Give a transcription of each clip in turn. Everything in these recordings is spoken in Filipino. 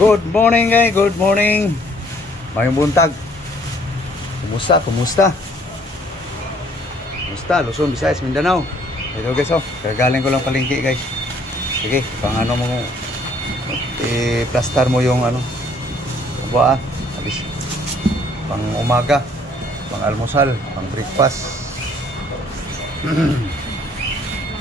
Good morning guys, good morning. Mayong buntag. Kumusta? Kumusta, Luzon, Visayas, Mindanao. Ito guys, oh, kagaling ko lang palengke guys. Sige, pang ano mo, i-plaster mo yung ano, abis. Pang umaga, pang almusal, pang breakfast.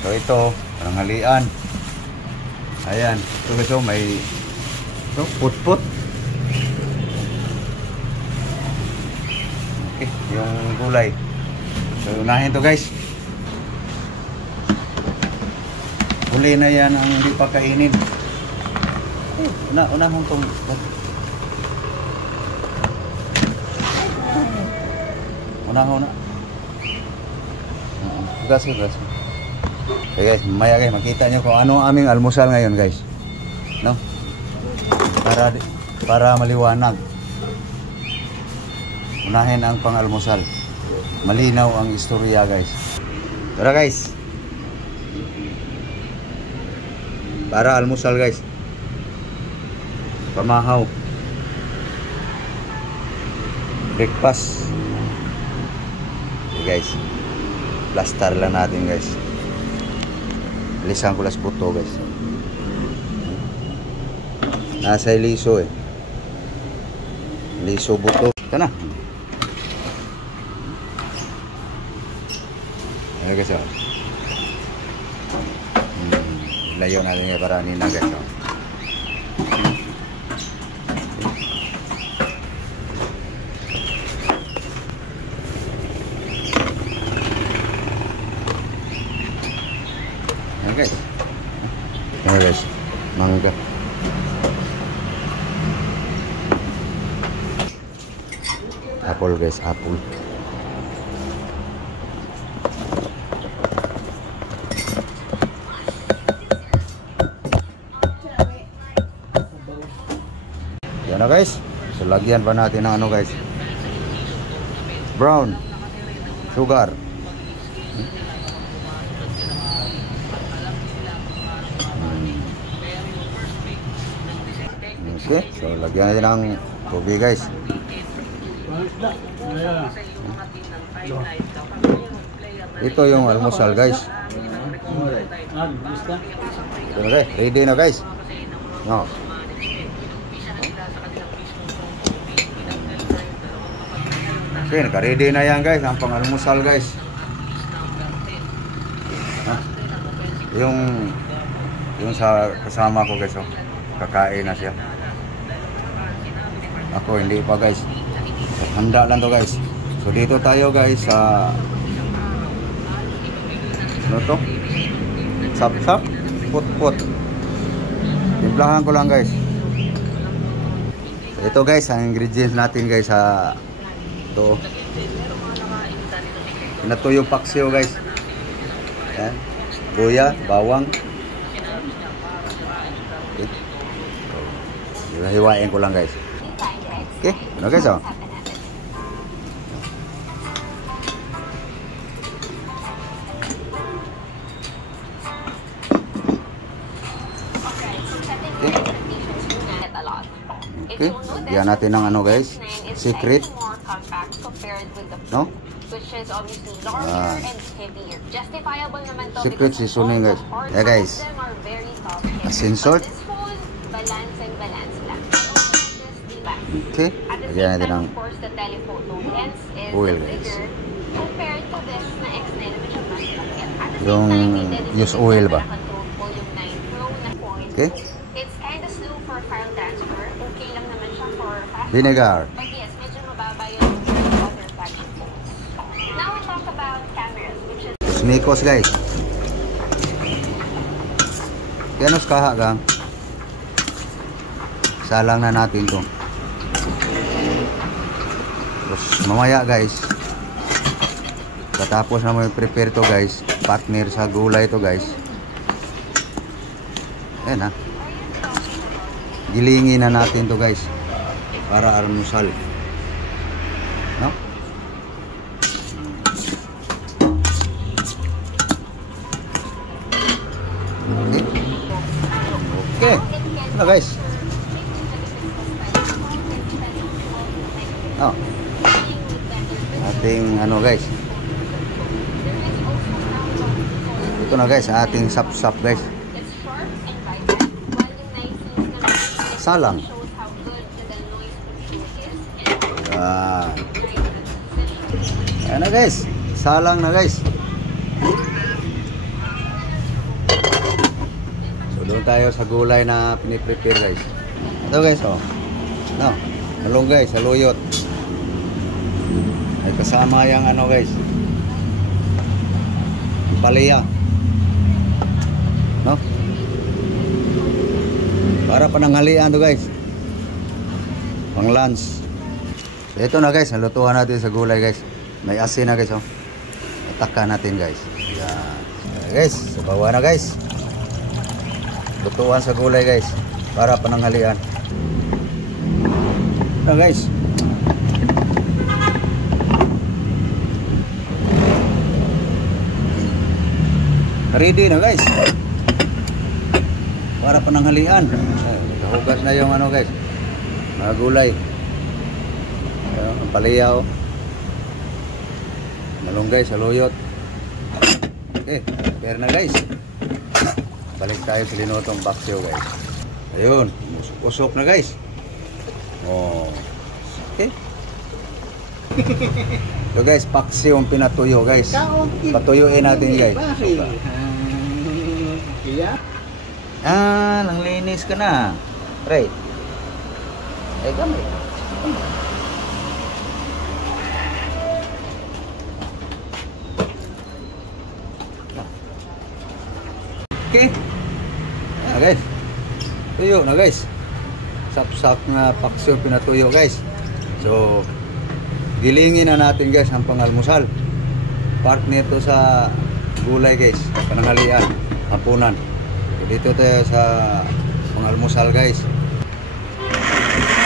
So ito, pananghalian. Ayan, ito guys, oh, may put-put. Okay, yung gulay. So unahin to guys. Huli na yan ang hindi pa kainin. Unahon tong unahon na. Gas. Okay guys, mamaya guys, makita nyo kung ano aming almusal ngayon guys. No? Para maliwanag. Unahin ang pang-almusal. Malinaw ang istorya guys. Tara guys. Para almusal guys. Pamahaw. Breakfast. Okay guys. Plaster lang natin guys. Lisan ko las buto guys. Nasa liso eh. Liso buto. Ito na. Ayan guys oh. Layo natin yung para nina guys oh. Ayan guys. Ayan guys. Mangga. Apple guys, apple. Yan na guys. So lagyan pa natin ng ano guys. Brown sugar. Okay, so lagyan natin ng tubig guys. Ito yung almusal guys. Okay, ready na guys. No. Okay, naka-ready na yan guys, ang pang-almusal guys. Yung sa kasama ko guys, oh, kakain na siya. Ako hindi pa guys. Handa lang to guys. So dito tayo guys sa ano to? Sap-sap, put-put. Timplahan ko lang guys. So, ito guys ang ingredients natin guys sa ito. Natuyo paksiw guys. Yan. Luya, bawang. Okay. So, hiwain ko lang guys. Okay, ano guys oh. Okay, diyan natin ng ano guys, secret, no? Secret seasoning guys. Yeah guys, asin salt. Okay, diyan natin ng oil guys. Yung use oil ba? Okay. Vinegar. Smikos guys. Kianos kaha gang. Salang na natin to. Terus mamaya guys. Katapos na mo i-prepare to guys. Partner sa gulay to guys. Ayan ha. Gilingin na natin to guys. Para almusal. No? Okay. Okay. Na guys. Oh. Ating ano guys. Ito na guys, ating sap-sap guys. Salang. Yan. Ayan na guys. Salang na guys. So doon tayo sa gulay na piniprepare guys. Ito guys oh. No. Malong guys, saluyot. Ay kasama yung ano guys. Palaya. No? Para pananghalian to guys. Pang lunch. So, ito na guys, nalutuhan natin sa gulay guys. May asin na guys oh. Ataka natin guys. Yan. Guys, sabawa na guys. Lutuan sa gulay guys. Para pananghalian. Na guys. Ready na guys. Para pananghalian. Hugas na yung ano guys. Mga gulay. Ang palaya oh. Malunggay, saluyot. Okay, prepare na guys. Balik tayo sa linotong baksyo guys. Ayun, usok na guys. Oh. Okay. So guys, paksyo yung pinatuyo guys. Patuyuin natin guys. Ah, nang linis ka na. Right. Eh, gamay. Okay. Ah, guys. Tuyo na guys. Sap-sap nga paksyo pinatuyo guys. So, gilingin na natin guys ang pangalmusal. Part nito sa gulay guys. Pananghalian, hapunan. Dito tayo sa pangalmusal guys.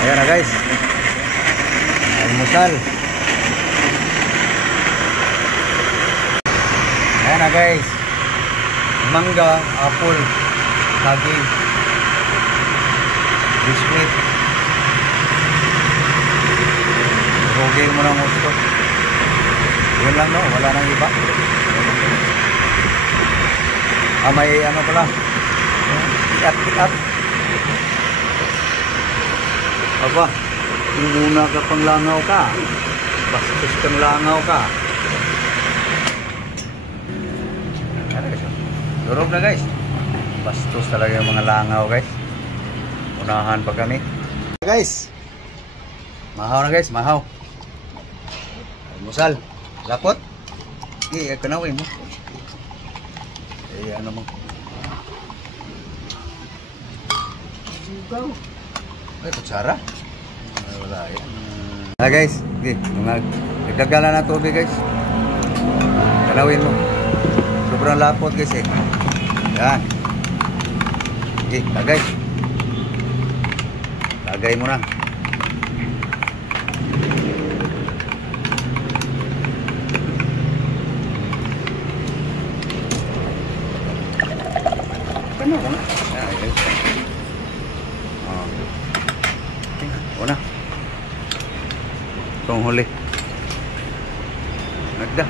Ayan na guys. Almusal. Ayan na guys. Mangga, apple, saging, biskuit. Rogin mo ng gusto. Yun lang no, wala nang iba. Ah, may ano pala. Iat. Aba, muna ka pang langaw ka. Bastos kang langaw ka. Durog na guys. Bastos talaga yung mga langaw guys. Unahan pa kami. Guys. Mahaw na guys, mahaw. Almusal. Lapot. Kanawin mo. Ano mo. Ay, kutsara. Ay, wala yan. Guys. Nagkagala na tubig guys. Kanawin mo. Sobrang lapot guys eh. Yan. Lagay. Lagay mo na. Ano ba? Yan guys. Una. Itong huli. Nagda.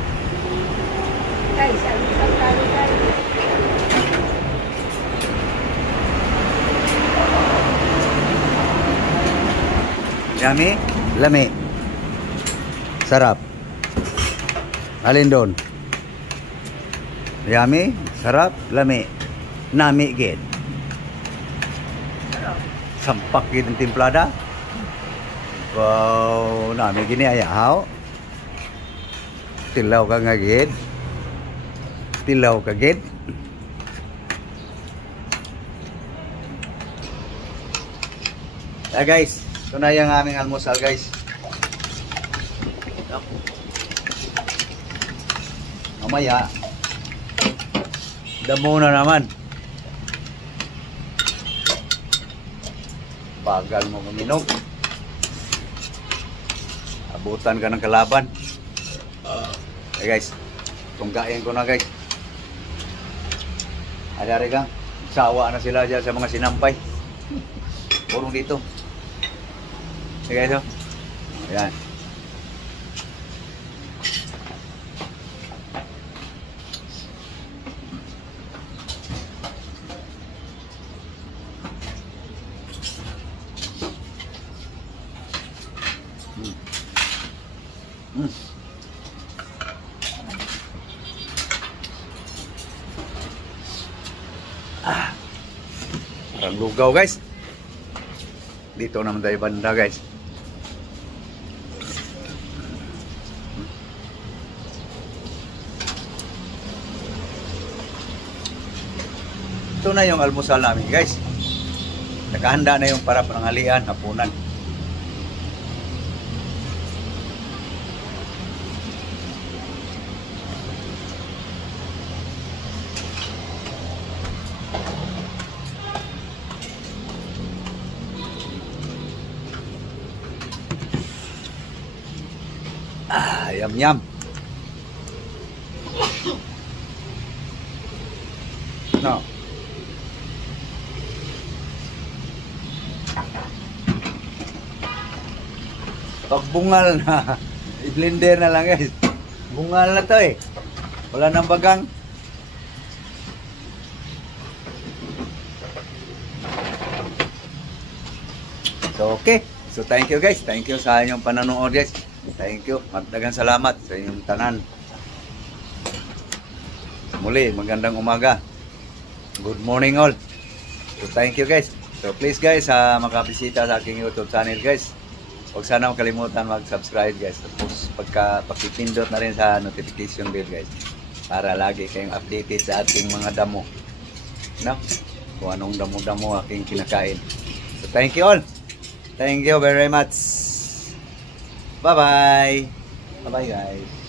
Yummy, lami. Sarap. Alin doon? Yummy, sarap, lami. Nami gid. Sampak gid ang timplada. Wow, nami gini ayaw. Tilaw ka nga gid. Tilaw ka gid. Guys, ito na yung aming almusal guys. Mamaya damo na naman. Bagal mo kuminog. Abutan ka ng kalaban. Okay guys, tunggain ko na guys. Adari ka, sawa na sila dyan sa mga sinampay. Purong dito. Okay guys, Ayan. Parang lugaw guys. Dito naman tayo banda guys. Ito na yung almusal namin guys. Nakahanda na yung para pananghalian, hapunan. Yum yum. No. Pag bungal na, i-blender na lang guys. Bungal na to eh. Wala nang bagang. So okay. So thank you guys. Thank you sa inyong panonood guys. Thank you. Magdagang salamat sa inyong tanan. Muli, magandang umaga. Good morning all. So thank you guys. So please guys, makabisita sa aking YouTube channel guys. Huwag sana makalimutan mag-subscribe guys. Tapos pakipindot na rin sa notification bell guys. Para lagi kayong updated sa ating mga damo. No? Kung anong damo-damo aking kinakain. So thank you all. Thank you very much. Bye-bye. Bye-bye guys.